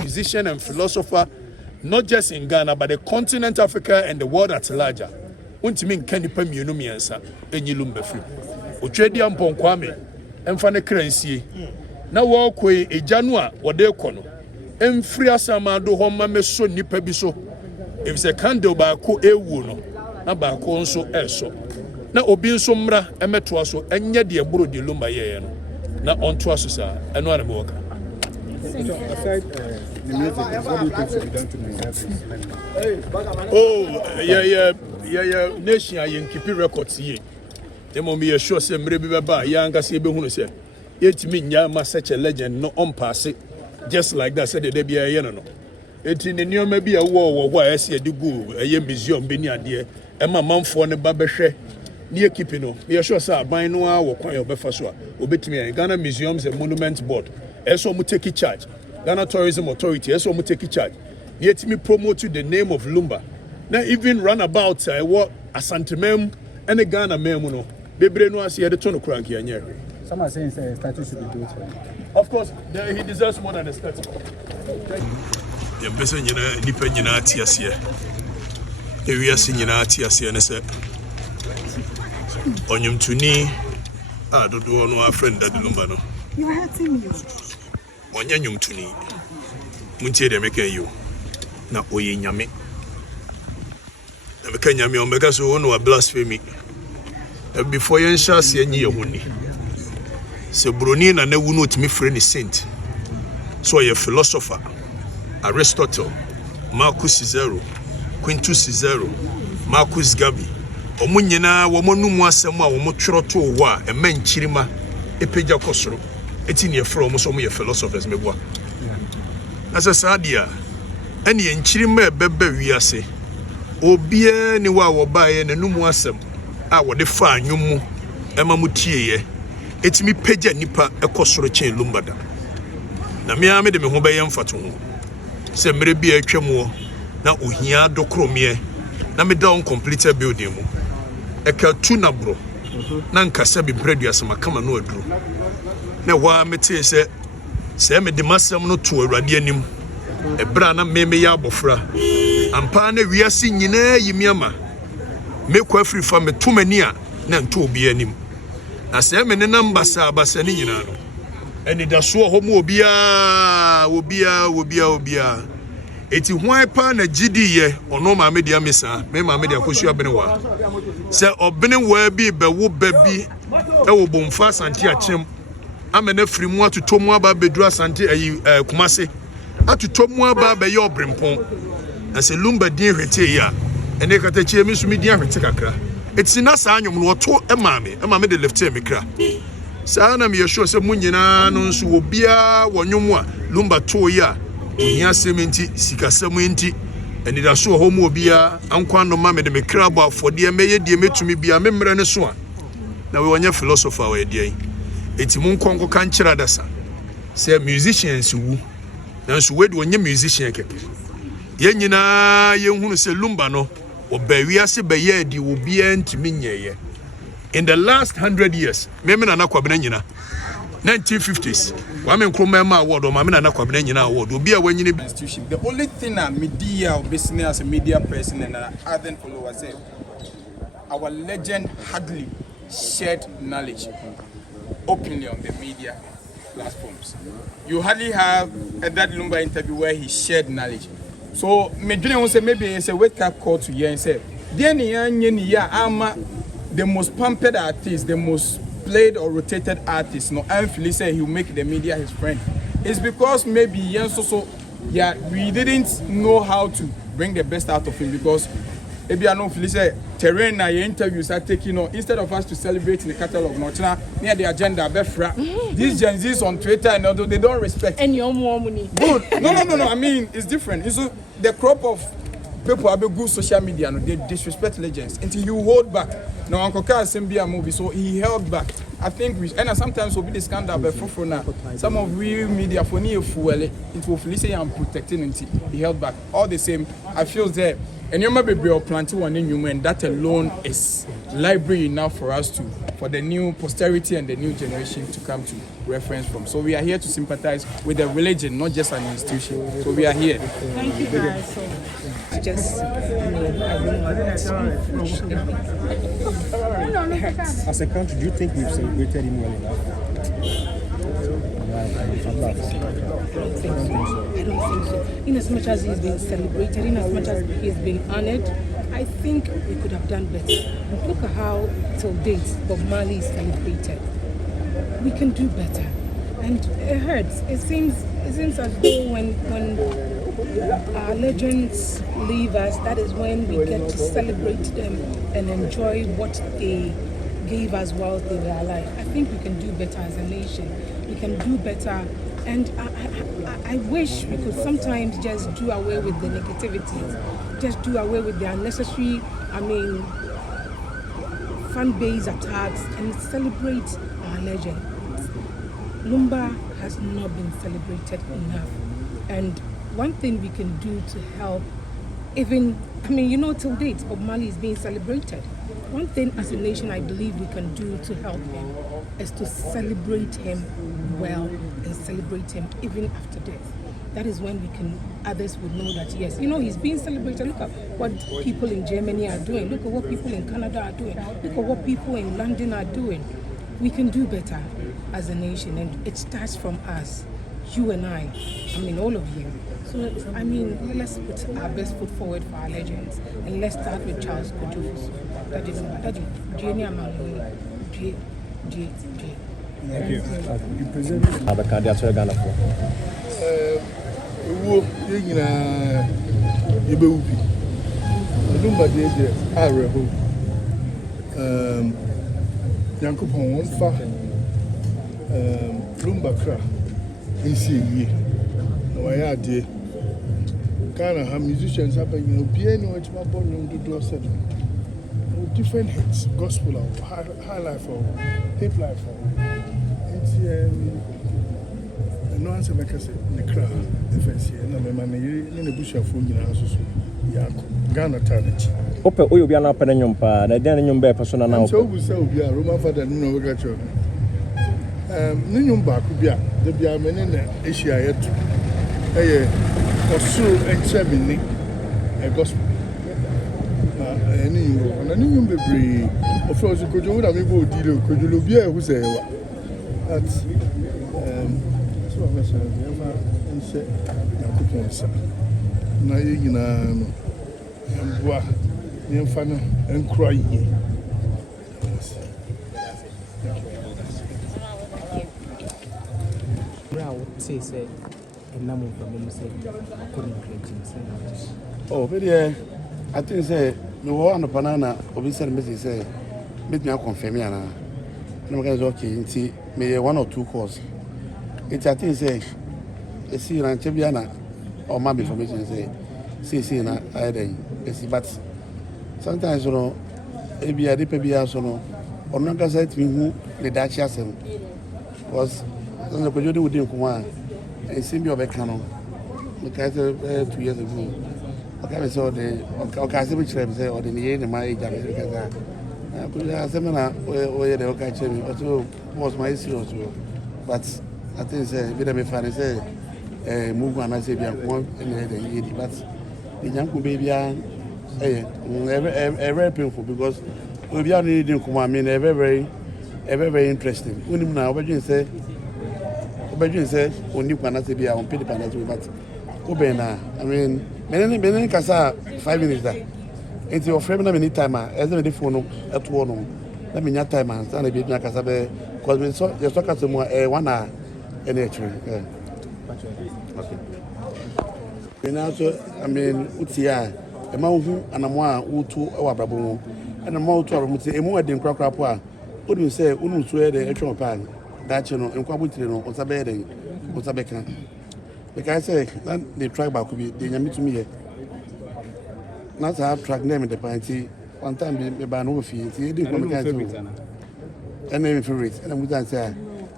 Musician and philosopher, not just in Ghana, but the continent Africa and the world at large. Untimi nka nipa mienu miensa enyi Lumba free. Otwedi amponkwame emfa ne kransie. Na wo koi ejanu a wode kono. Emfiri asama do ho ma meso nipa bi so. If se candle ba ko ewu no, na ba ko nso eso. Na obi nso mra emeto aso enye de eburo de Lumba ye no. Na onto aso sa eno ana me woka. Aside the music, what do you think should be done to Nigeria? Oh, yeah, nation I keep records here. The moment you're sure say maybe baba young as you be who say it mean ya such a legend no on pass it just like that said there be a no. It in the new maybe a war why I see a do go a museum be near there and my mom for the babeshe near keeping no. You're sure sir by no hour or quite obefaswa obey me Ghana Museums and Monument Board. Also mu take charge. Ghana Tourism Authority also mu take charge. Yet me promote the name of Lumba. Now even run about what Asantemem and the Ghana mem no. Bebre no asi the tono cranky anya. Some are saying a statue should be built. Of course, he deserves more than a statue. The person nipa nyina atiasie. Ewiase nyina atiasie ne se. Onyumtuni dodo no friend Daddy Lumba no. You are hurting me. Onya nyumtuni muntie de meka you na oye nyame na meka nyame o meka so no blasphemy before yen sha se anyi ye honi se broni na na wunu otimi frɛ ni saint so ye philosopher Aristotle, Marcus Cicero, Quintus Cicero, Marcus Gabi omo nyina wo monum asɛm a wo mo tworo to wo a emanchirima epeja kosoro eti ne from so mo ye philosophers meboa asa sadia ene ye nchirima ebeba wiase obie ni wa wo baaye nanum asem a wo de fa anwum ema mutieye etimi peja nipa ekosoro chen lumbada na me ame de me ho beye mfato ho se mere bi atwamo na ohia dokromie na me da on completed building mu eka tunabro na nkasa bi bredu asema kama no aduru na wa mete se me de masem no to awurade anim ebra na meme ya abofra ampa na wiase nyina yimiama mekwa Afrifa metumani a na nto obi anim na se me ne namba sa abasa ni nyina no eni da so ho mu obia eti hwan pa na gidiye ono ma me dia mesa me ma me dia kosu abene wa se obene wa bi be wo ba bi e wo bomfa asante achem amene firi mu atoto mu aba bedru asante ayi kumase atoto mu aba be ye obrempon na se Lumba din hwete ya ene katachie mi sumi din hwete kakra eti na sa anwom no to e ma me de left me kra sa na me yesho se munyina no nso obia wonwom a Lumba to ya ohia sementi sikasam enti eni da so ho mu obia ankwan no ma me de me kra bo afode meye die metumi bia memre ne so a na we wonya philosopher we die eti mun konko kan kira dasa say musicians wu na so we de wonya musician keke ye nyina ye hunu se Lumba no obawiase be ye di obia ntimi nyeye in the last 100 years me na kwabena nyina 1950s Wame Nkrumah award or Mamina Nakwabena nyina award will be a when you institution. The only thing that media business as a media person and other followers say our legend hardly shared knowledge openly on the media platforms. You hardly have a Daddy Lumba interview where he shared knowledge. So Medina will say maybe it's a wake up call to you and say the most pampered artist, the most played or rotated artist, no, and Philly said he'll make the media his friend. It's because maybe we didn't know how to bring the best out of him because maybe I know Philly said terrain na interviews are taking on instead of us to celebrate in the catalog Northern near the agenda these Gen Zs on Twitter and although they don't respect and your more money. Good. No. I mean it's different. It's the crop of people have a good social media, no, they disrespect legends until you hold back. Now Uncle Carl be a movie, so he held back. I think and sometimes will be the scandal but for now. Some of real media for near fuel it will listen and protecting until he held back. All the same, I feel there and you might be planting one in you and that alone is library enough for us for the new posterity and the new generation to come to reference from. So we are here to sympathize with the religion, not just an institution. So we are here. Thank you guys so much. Just, As a country, do you think we've celebrated him well enough? I don't think so. In as much as he's been celebrated, in as much as he's been honored, I think we could have done better. Look at how, till date, Bob Marley is celebrated. We can do better. And it hurts. It seems as though when our legends leave us, that is when we get to celebrate them and enjoy what they gave us while they were alive. I think we can do better as a nation. We can do better. And I wish we could sometimes just do away with the negativity, just do away with the unnecessary, fan-based attacks and celebrate our legend. Lumba has not been celebrated enough. And one thing we can do to help, even, till date, Bob Marley is being celebrated. One thing as a nation I believe we can do to help him is to celebrate him well and celebrate him even after death. That is when others would know that yes, he's being celebrated. Look at what people in Germany are doing. Look at what people in Canada are doing. Look at what people in London are doing. We can do better as a nation, and it starts from us, you and I, all of you. So, let's put our best foot forward for our legends, and let's start with Charles Kojofusu. Daddy Lumba, Daddy, Thank you. You present Ghana for. Lumba de Areho. Yankupon Womfa. Lumba Kra. NCE. No, I had the kind of musicians happen, piano, which my born room to do said. Different hits, gospel, or high life, or hip life. It's no answer like I said, the crowd, defense here, and I'm in the bush of food in the house. Ghana talent. Ope oyo bia na pene nyompa na den nyomba persona na so we say we are Roman father no we got you. Ni nyomba ku bia de bia me ne Asia yetu. Osu enchemini e gospel. Any and any nyomba bebre. Of course kojo wo na me bo dilo kojo lo bia hu say wa. That so I'm saying and say yakupon sa. Na yina no. Mboa ni mfa no enkura yie. Say enamo from say couldn't say. Oh, very I think say me wo an panana obi say me say me confirm ya na. No guys okay nti me 1 or 2 calls. It I think say e see ran chebia na o ma information say see na I dey but sometimes ebi ade pe bia so no ono nka say ti hu le dachi asem was so ko jodi wudi kuma e sim bi obeka no because 2 years ago okay me so the okay say be chere me say o de ye ne ma e ja me because ko ya say na o ye de okay chere me also was my serious but I think say be dem fan say move and say bia ko e de ye but the young baby very painful because we be needing kuma very interesting. When you now obedient say only can say be on pay the penalty but obena many kasa 5 minutes that into your frame na many time as the phone at one let me not time and stand a bit na kasa be because we so just talk to more 1 hour and actually okay and also utia e ma hu anamo a utu e wa brabo mu and ma utu abamu ti emu ade nkrakra po a odun say unu so e de etwe pan da che no nkwa butire no osabe de osabe kan because say na the track back be de nyame to me here na sa track name the party one time be ba no fi ti e de ko me kan to and name favorite and we can say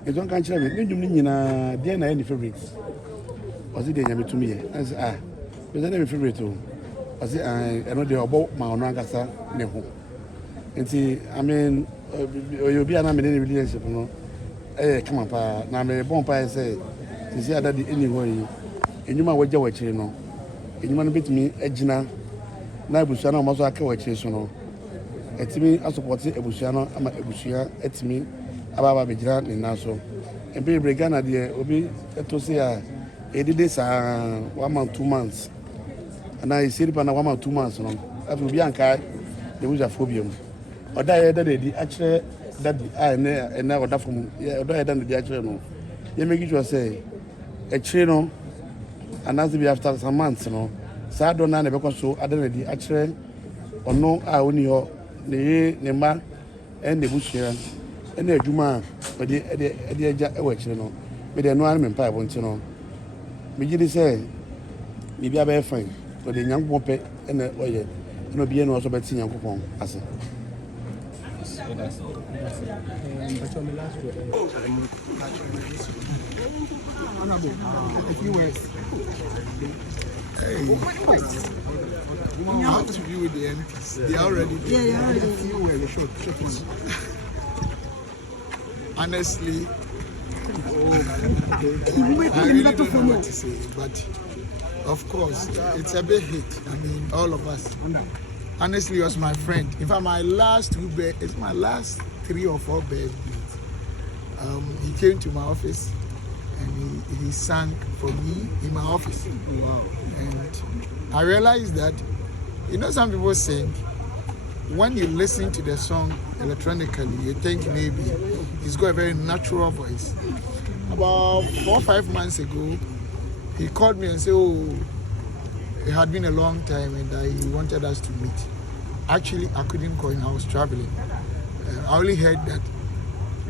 e don kan kire me ne dum ni nyina de na any favorite was it the nyame to me here as but then my favorite too was it I know the about my own ankasa ne ho Nti I mean you be an amazing relationship no. Come on pa na me bon pa say see ada di anyway. Enyuma wagya wachire no. Enyuma no betimi agina na ebusua na omaso aka wachire so no. Etimi asupporti ebusua no ama ebusua etimi ababa bejira ne naso. Embe brega na de obi eto se a edide sa 1 month 2 months. And I said pa na 1 month 2 months no. Afi obi anka de wuja phobia mu. Oda ye da de actually that na oda from oda ye da de actually no. You make it say a chino and as be after some months no. Sa do na be so ada na di actually ono a oni ho ne ma en de bushira en adwuma e de agya e wa chire no. Me de no an me pa bo nti no. Me gidi say me bia be fine. So the young pope and oye no be no so beti yankopon ase. A few words. How to be with the MPs? They are already there. Yeah, already. A few words. Short. Honestly, I really don't know what to say, but of course, it's a big hit. I mean, all of us. Honestly, he was my friend. In fact, it's my last 3 or 4 birthdays. He came to my office and he sang for me in my office. Wow. And I realized that, some people sing, when you listen to the song electronically, you think maybe he's got a very natural voice. About 4 or 5 months ago, he called me and said, it had been a long time and he wanted us to meet. Actually, I couldn't call him. I was traveling. I only heard that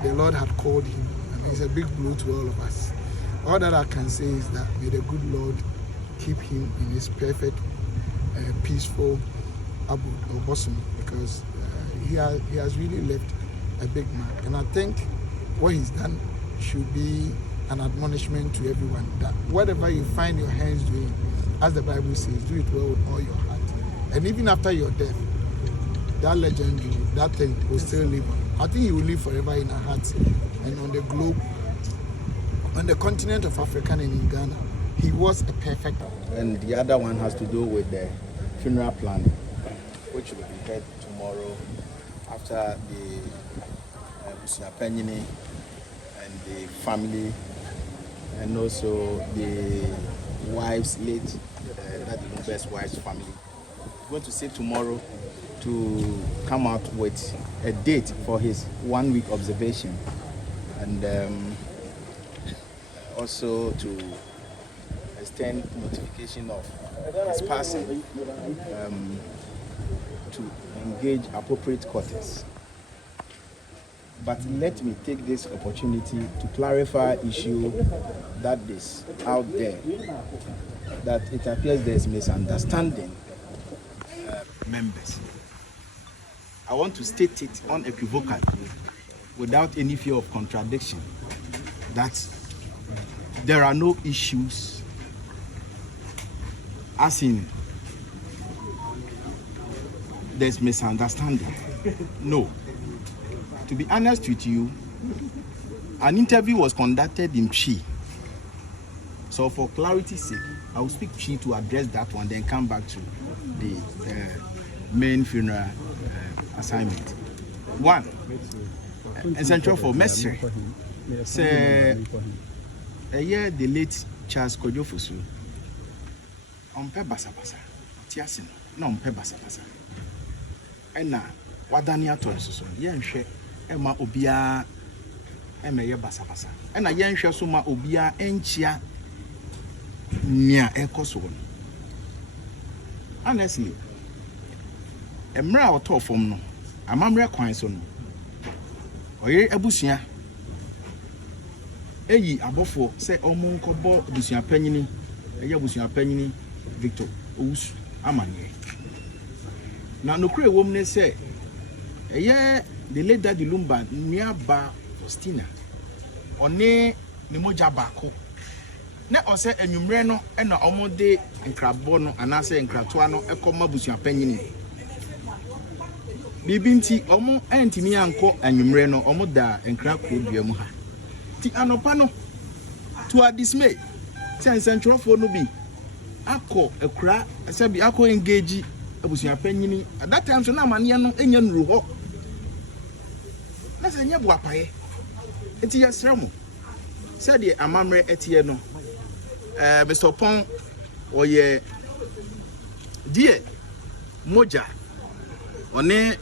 the Lord had called him. I mean, it's a big blow to all of us. All that I can say is that may the good Lord keep him in his perfect, peaceful abode or bosom, because he has really left a big mark. And I think what he's done should be an admonishment to everyone that whatever you find your hands doing, as the Bible says, do it well with all your heart. And even after your death, that legend, that thing will still live on. I think he will live forever in our hearts and on the globe, on the continent of Africa and in Ghana. He was a perfect. And the other one has to do with the funeral planning, which will be held tomorrow after the Busuapenyini and the family, and also the wife's late, Daddy Lumba's wife's family. We're going to say tomorrow to come out with a date for his 1 week observation, and also to extend notification of his passing, to engage appropriate quarters. But let me take this opportunity to clarify issue that is out there, that it appears there is misunderstanding. Members, I want to state it unequivocally, without any fear of contradiction, that there are no issues, as in there's misunderstanding. No. To be honest with you, an interview was conducted in Chi. So for clarity's sake, I will speak Chi to address that one, then come back to the main funeral assignment. One, essential for Mestre, say a year the late Charles Kojofusu, on Pebasa Basa, Tiasin, no on Pebasa Basa. And now, what Daniel told us, Yan She, Emma Obia, Emma Basa Basa, and a Yan Shasuma Obia, Enchia, near Ecoson. Honestly, a mra or top from no, a mamra coinson, or ye abusia. Eyi abofo say omo nkobo busia panyini eya busia panyini Victor Owusu amanye na nokure wom ne say eya the late Daddy Lumba nuaba Faustina one ne moja baako na o say enwumre no e na omo de nkrabo no anase nkratoa no ekoma busia panyini Bibinti, omo antimi anko anwumre no omo da enkra kodua mu ha. Ti anopa no to our dismay. Say centrofo no bi akọ ekra say bi akọ engage abusia panyini. At that time so na amane no enya nuru ho. Na say nya bu apaye. Eti yesra mo. Say de amamre etie no. Mr. Pon oye die moja one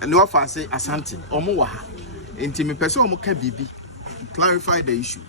and what I say asante omo wa ha enti me pese omo ka bibi clarify the issue.